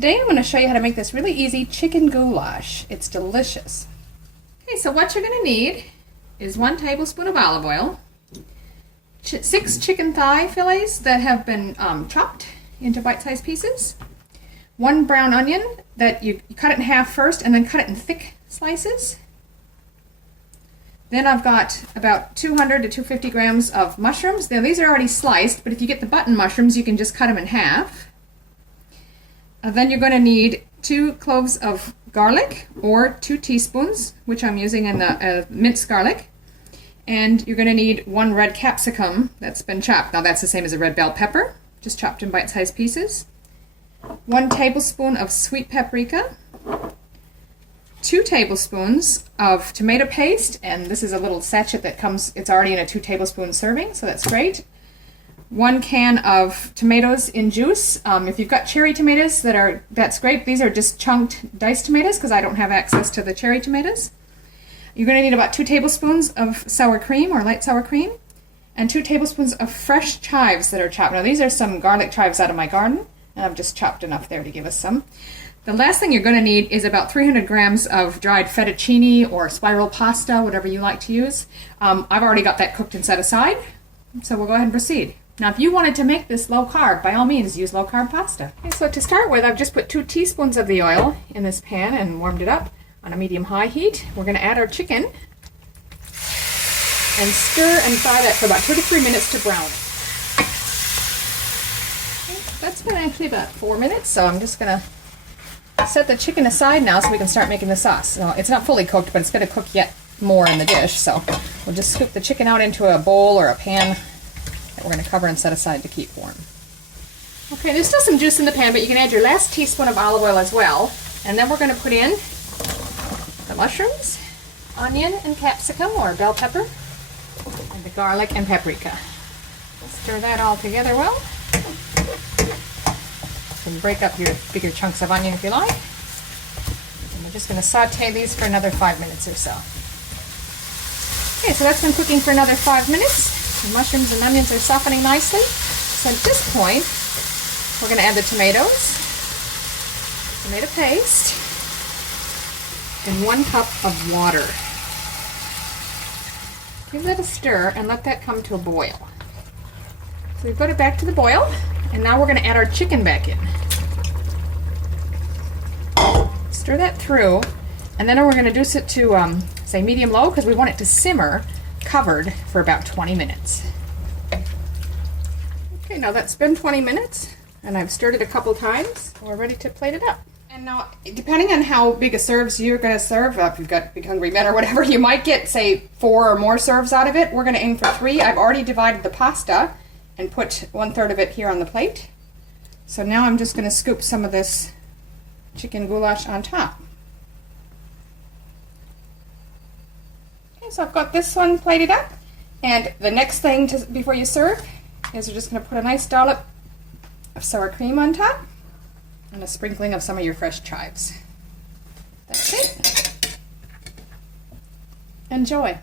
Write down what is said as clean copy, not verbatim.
today I'm going to show you how to make this really easy chicken goulash. It's delicious. Okay, so what you're going to need is 1 tablespoon of olive oil, 6 chicken thigh fillets that have been chopped into bite-sized pieces, 1 brown onion that you cut it in half first and then cut it in thick slices. Then I've got about 200 to 250 grams of mushrooms. Now these are already sliced, but if you get the button mushrooms, you can just cut them in half. Then you're going to need 2 cloves of garlic, or 2 teaspoons, which I'm using in the minced garlic. And you're going to need 1 red capsicum that's been chopped. Now that's the same as a red bell pepper, just chopped in bite-sized pieces. 1 tablespoon of sweet paprika. 2 tablespoons of tomato paste, and this is a little sachet that comes, it's already in a 2 tablespoon serving, so that's great. 1 can of tomatoes in juice. If you've got cherry tomatoes, that's great. These are just chunked diced tomatoes because I don't have access to the cherry tomatoes. You're going to need about 2 tablespoons of sour cream or light sour cream, and 2 tablespoons of fresh chives that are chopped. Now these are some garlic chives out of my garden, and I've just chopped enough there to give us some. The last thing you're going to need is about 300 grams of dried fettuccine or spiral pasta, whatever you like to use. I've already got that cooked and set aside, so we'll go ahead and proceed. Now if you wanted to make this low carb, by all means use low carb pasta. Okay, so to start with, I've just put 2 teaspoons of the oil in this pan and warmed it up on a medium-high heat. We're going to add our chicken and stir and fry that for about 2 to 3 minutes to brown. Okay, that's been actually about 4 minutes, so I'm just going to set the chicken aside now so we can start making the sauce. So it's not fully cooked, but it's going to cook yet more in the dish. So we'll just scoop the chicken out into a bowl or a pan that we're going to cover and set aside to keep warm. Okay, there's still some juice in the pan, but you can add your last teaspoon of olive oil as well. And then we're going to put in the mushrooms, onion and capsicum or bell pepper, and the garlic and paprika. Stir that all together well. You can break up your bigger chunks of onion if you like. And we're just going to saute these for another 5 minutes or so. Okay, so that's been cooking for another 5 minutes. The mushrooms and onions are softening nicely. So at this point, we're going to add the tomatoes, tomato paste, and 1 cup of water. Give that a stir and let that come to a boil. So we've got it back to the boil. And now we're going to add our chicken back in. Stir that through, and then we're going to reduce it to, say, medium-low, because we want it to simmer covered for about 20 minutes. Okay, now that's been 20 minutes, and I've stirred it a couple times. We're ready to plate it up. And now, depending on how big a serves you're going to serve, if you've got big hungry men or whatever, you might get, say, 4 or more serves out of it. We're going to aim for 3. I've already divided the pasta and put 1/3 of it here on the plate. So now I'm just going to scoop some of this chicken goulash on top. Okay, so I've got this one plated up, and the next thing before you serve is we're just going to put a nice dollop of sour cream on top and a sprinkling of some of your fresh chives. That's it. Enjoy.